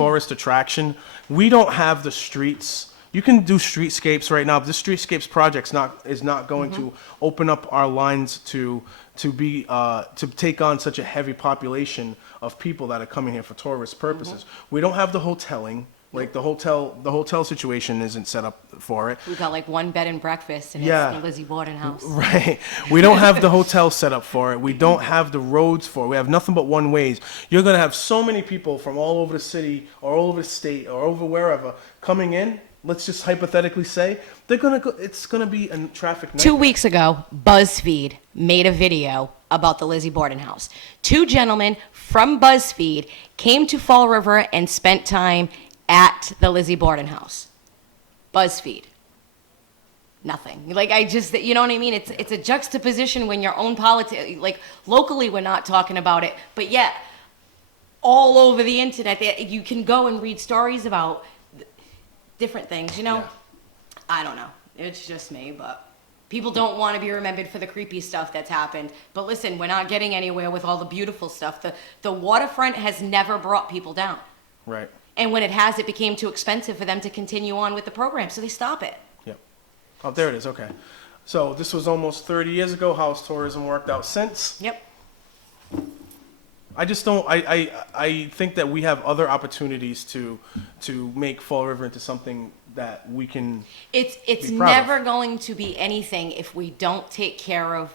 tourist attraction. We don't have the streets. You can do streetscapes right now, but the streetscapes project's is not going to open up our lines to take on such a heavy population of people that are coming here for tourist purposes. We don't have the hoteling. Like the hotel situation isn't set up for it. We got like one bed and breakfast, and it's the Lizzie Borden house. Right. We don't have the hotel set up for it. We don't have the roads for it. We have nothing but one ways. You're gonna have so many people from all over the city or all over the state or over wherever coming in. Let's just hypothetically say they're gonna go. It's gonna be a traffic nightmare. 2 weeks ago, BuzzFeed made a video about the Lizzie Borden house. 2 gentlemen from BuzzFeed came to Fall River and spent time at the Lizzie Borden house. BuzzFeed. Nothing. Like, you know what I mean? It's a juxtaposition when your own politics, like locally we're not talking about it, but yet all over the internet, you can go and read stories about different things, you know? Yeah. I don't know. It's just me, but people don't want to be remembered for the creepy stuff that's happened. But listen, we're not getting anywhere with all the beautiful stuff. The waterfront has never brought people down. Right. And when it has, it became too expensive for them to continue on with the program, so they stop it. Yep. Oh, there it is. Okay. So this was almost 30 years ago. How's tourism worked out since? Yep. I just don't. I think that we have other opportunities to make Fall River into something that we can. It's be proud never of. going to be anything if we don't take care of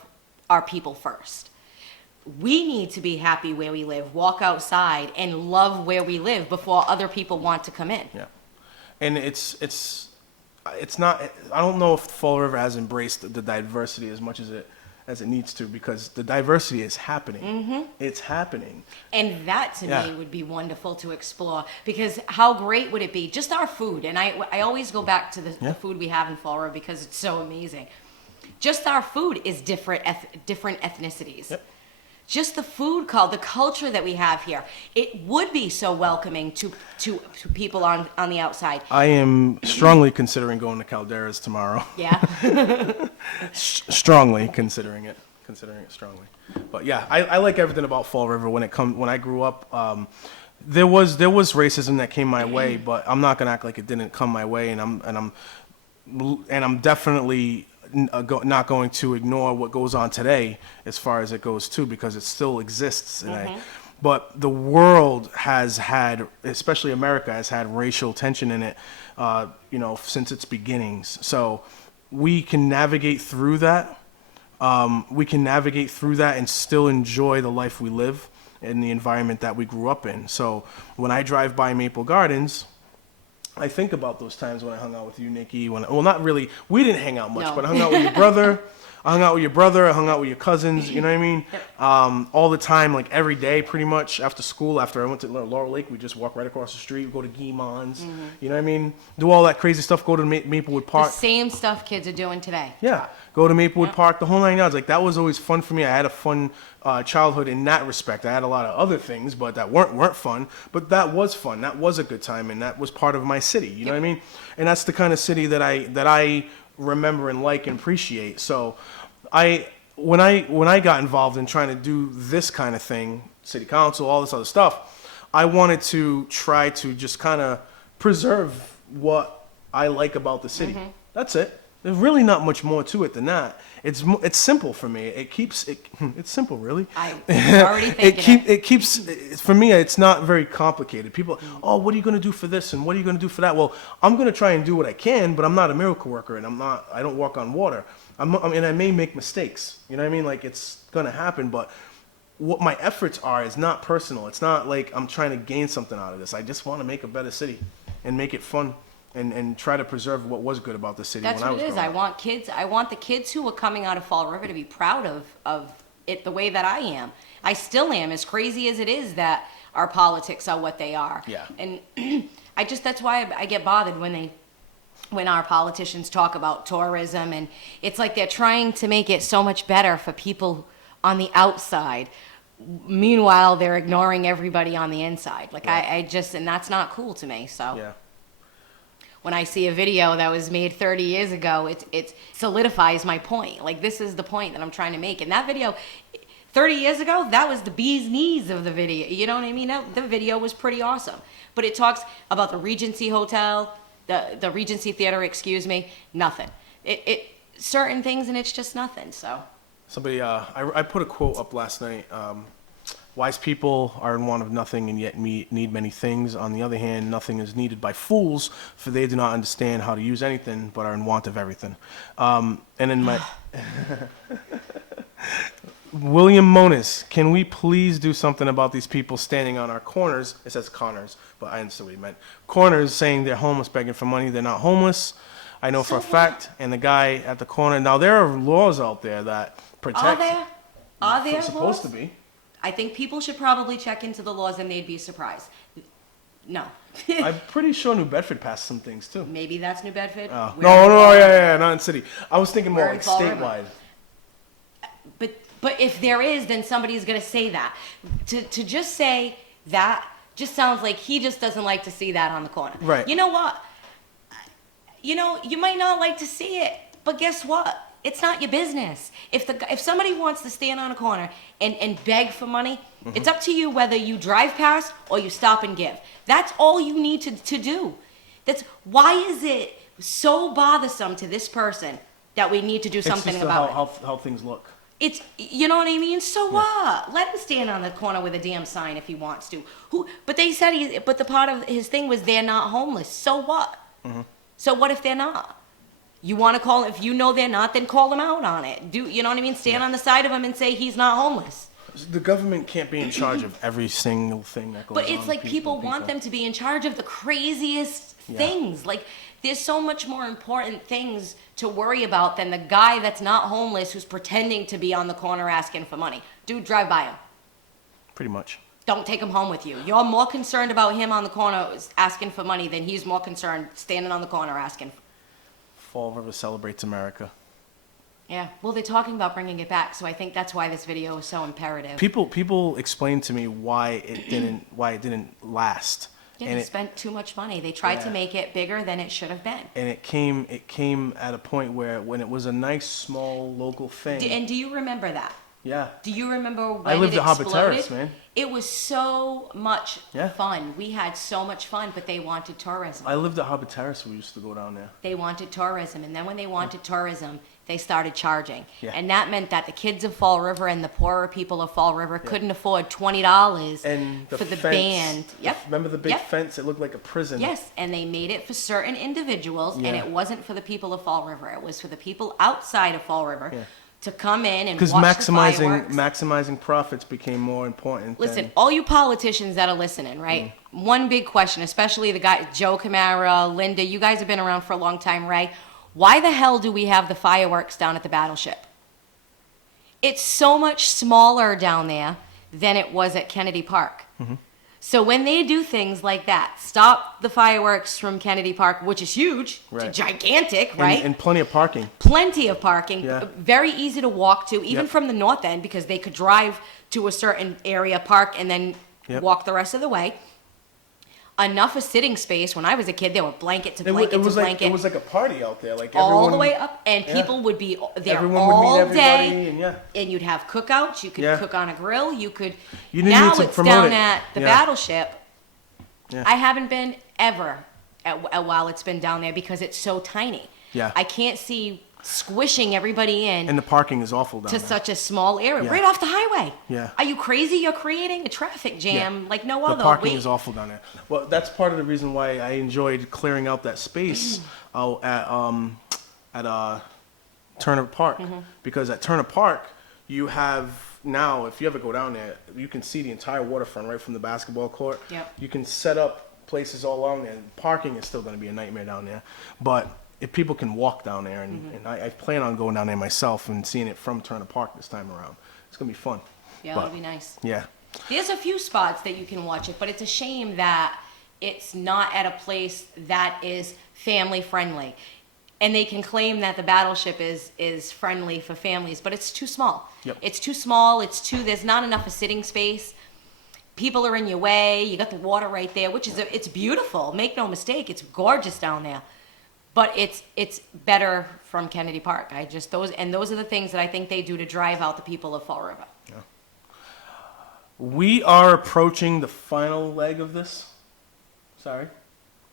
our people first. We need to be happy where we live, walk outside, and love where we live before other people want to come in. Yeah, and it's not. I don't know if Fall River has embraced the diversity as much as it needs to, because the diversity is happening. It's happening. And that to me would be wonderful to explore, because how great would it be? Just our food, and I always go back to the food we have in Fall River because it's so amazing. Just our food is different ethnicities. Yep. Just the food the culture that we have here, it would be so welcoming to people on the outside. I am strongly considering going to Calderas tomorrow. Yeah. Strongly considering it strongly. But yeah, I like everything about Fall River. When I grew up, there was racism that came my way, but I'm not gonna act like it didn't come my way, and I'm definitely not going to ignore what goes on today as far as it goes too, because it still exists today. But the world has had, especially America, has had racial tension in it, since its beginnings. So we can navigate through that. And still enjoy the life we live in the environment that we grew up in. So when I drive by Maple Gardens, I think about those times when I hung out with you, Nikki. Not really. We didn't hang out much, No. but I hung out with your brother. I hung out with your cousins. You know what I mean? All the time, like every day, pretty much after school. After I went to Laurel Lake, we just walk right across the street. We go to Guimond's. You know what I mean? Do all that crazy stuff. Go to Maplewood Park. The same stuff kids are doing today. Yeah, go to Maplewood Park, the whole 9 yards. Like, that was always fun for me. I had a fun childhood in that respect. I had a lot of other things, but that weren't fun. But that was fun. That was a good time, and that was part of my city. You know what I mean? And that's the kind of city that I remember and like and appreciate. So, when I got involved in trying to do this kind of thing, city council, all this other stuff, I wanted to try to just kind of preserve what I like about the city. That's it. There's really not much more to it than that. It's simple for me. It's simple, really. I'm already thinking For me, it's not very complicated. People, what are you going to do for this and what are you going to do for that? Well, I'm going to try and do what I can, but I'm not a miracle worker, and I don't walk on water. And I may make mistakes. You know what I mean? Like, it's going to happen, but what my efforts are is not personal. It's not like I'm trying to gain something out of this. I just want to make a better city and make it fun. And try to preserve what was good about the city. That's when what I was it is. I want the kids who are coming out of Fall River to be proud of it the way that I am. I still am, as crazy as it is that our politics are what they are. Yeah. And that's why I get bothered when our politicians talk about tourism, and it's like they're trying to make it so much better for people on the outside. Meanwhile, they're ignoring everybody on the inside. Like, and that's not cool to me. So. Yeah. When I see a video that was made 30 years ago, it solidifies my point. Like, this is the point that I'm trying to make. And that video, 30 years ago, that was the bee's knees of the video. You know what I mean? The video was pretty awesome. But it talks about the Regency Hotel, the Regency Theater, excuse me, nothing. It certain things, and it's just nothing, so. Somebody, I put a quote up last night. Wise people are in want of nothing and yet need many things. On the other hand, nothing is needed by fools, for they do not understand how to use anything, but are in want of everything. And then my... William Monis, can we please do something about these people standing on our corners? It says corners, but I understood what he meant. Corners saying they're homeless, begging for money. They're not homeless. I know for a fact. And the guy at the corner. Now, there are laws out there that protect. Are there supposed laws? to be. I think people should probably check into the laws, and they'd be surprised. No. I'm pretty sure New Bedford passed some things, too. Maybe that's New Bedford. Oh. We're No, yeah, not in city. I was thinking more We're in like Fall River. statewide. But if there is, then somebody's going to say that. To just say that just sounds like he just doesn't like to see that on the corner. Right. You know what? You know, you might not like to see it, but guess what? It's not your business. If somebody wants to stand on a corner and beg for money, it's up to you whether you drive past or you stop and give. That's all you need to do. Why is it so bothersome to this person that we need to do something it's just about it? how things look. It's, you know what I mean? So what? Let him stand on the corner with a damn sign if he wants to. But they said but the part of his thing was they're not homeless. So what? So what if they're not? You want to call, if you know they're not, then call them out on it. You know what I mean? Stand on the side of him and say he's not homeless. The government can't be in charge of every single thing that goes on. But it's like people want them to be in charge of the craziest things. Like, there's so much more important things to worry about than the guy that's not homeless who's pretending to be on the corner asking for money. Dude, drive by him. Pretty much. Don't take him home with you. You're more concerned about him on the corner asking for money than he's more concerned standing on the corner asking. Fall River celebrates America. Yeah, well, they're talking about bringing it back, so I think that's why this video is so imperative. People explained to me why it didn't last. Yeah, and they spent too much money. They tried to Yeah. make it bigger than it should have been. And it came at a point where when it was a nice small local thing. And do you remember that? Yeah. Do you remember when I lived it at Hobbit exploded? Terrace, man. It was so much Yeah. fun. We had so much fun, but they wanted tourism. I lived at Hobbit Terrace. We used to go down there. They wanted tourism, and then when they wanted tourism, they started charging. Yeah. And that meant that the kids of Fall River and the poorer people of Fall River couldn't afford $20 And for the fence, band. Yep. Remember the big Yep. fence? It looked like a prison. Yes, and they made it for certain individuals, and Yeah. it wasn't for the people of Fall River. It was for the people outside of Fall River Yeah. to come in and Because watch the fireworks. maximizing profits became more important. Listen, than, all you politicians that are listening, right? One big question, especially the guy, Joe Camara, Linda, you guys have been around for a long time, right? Why the hell do we have the fireworks down at the Battleship? It's so much smaller down there than it was at Kennedy Park. So when they do things like that, stop the fireworks from Kennedy Park, which is huge, Right. it's gigantic, right? And plenty of parking. Plenty of parking, Yeah. very easy to walk to, even Yep. from the north end, because they could drive to a certain area, park, and then Yep. walk the rest of the way. Enough of sitting space. When I was a kid, there were blanket to blanket it was to like blanket, it was like a party out there. Like all everyone, the way up, and yeah. people would be there Everyone would meet all everybody, day. and yeah. And you'd have cookouts. You could Yeah. cook on a grill. You could. You didn't Now need to it's promote down it. at the Yeah. Battleship. Yeah. I haven't been ever while it's been down there because it's so tiny. Yeah. I can't see squishing everybody in And the parking is awful down to there. such a small area, Yeah. right off the highway. Yeah. Are you crazy? You're creating a traffic jam like no The other. parking Wait. is awful down there. Well, that's part of the reason why I enjoyed clearing out that space at Turner Park, because at Turner Park you have now, if you ever go down there, you can see the entire waterfront right from the basketball court. Yep. You can set up places all along there. Parking is still going to be a nightmare down there, but if people can walk down there, and I plan on going down there myself and seeing it from Turner Park this time around, it's going to be fun. Yeah, But, that'll be nice. Yeah. There's a few spots that you can watch it, but it's a shame that it's not at a place that is family friendly. And they can claim that the Battleship is friendly for families, but it's too small. Yep. It's too small. There's not enough of sitting space. People are in your way. You got the water right there, which is it's beautiful. Make no mistake, it's gorgeous down there. But it's better from Kennedy Park. Those are the things that I think they do to drive out the people of Fall River. Yeah. We are approaching the final leg of this. Sorry.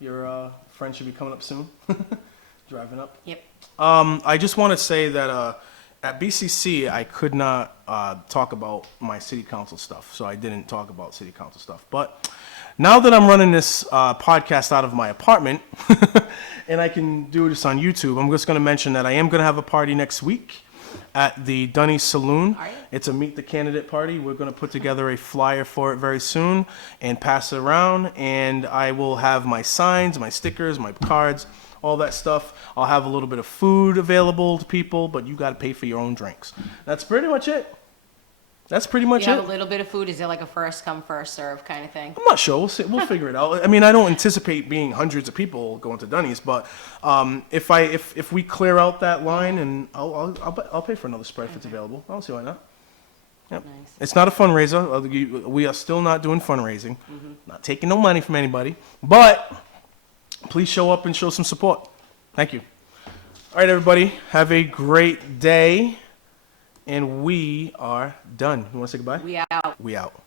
Your friend should be coming up soon. Driving up. Yep. I just want to say that at BCC, I could not talk about my city council stuff, so I didn't talk about city council stuff. But now that I'm running this podcast out of my apartment, and I can do this on YouTube, I'm just going to mention that I am going to have a party next week at the Dunny Saloon. Are you? It's a Meet the Candidate party. We're going to put together a flyer for it very soon and pass it around, and I will have my signs, my stickers, my cards, all that stuff. I'll have a little bit of food available to people, but you got to pay for your own drinks. That's pretty much it. That's pretty much You it. have a little bit of food. Is it like a first come, first serve kind of thing? I'm not sure. We'll see. We'll figure it out. I mean, I don't anticipate being hundreds of people going to Dunny's, but if we clear out that line, and I'll pay for another Sprite if it's available. I don't see why not. Yep. Nice. It's not a fundraiser. We are still not doing fundraising. Not taking no money from anybody, but please show up and show some support. Thank you. All right, everybody. Have a great day. And we are done. You want to say goodbye? We out. We out.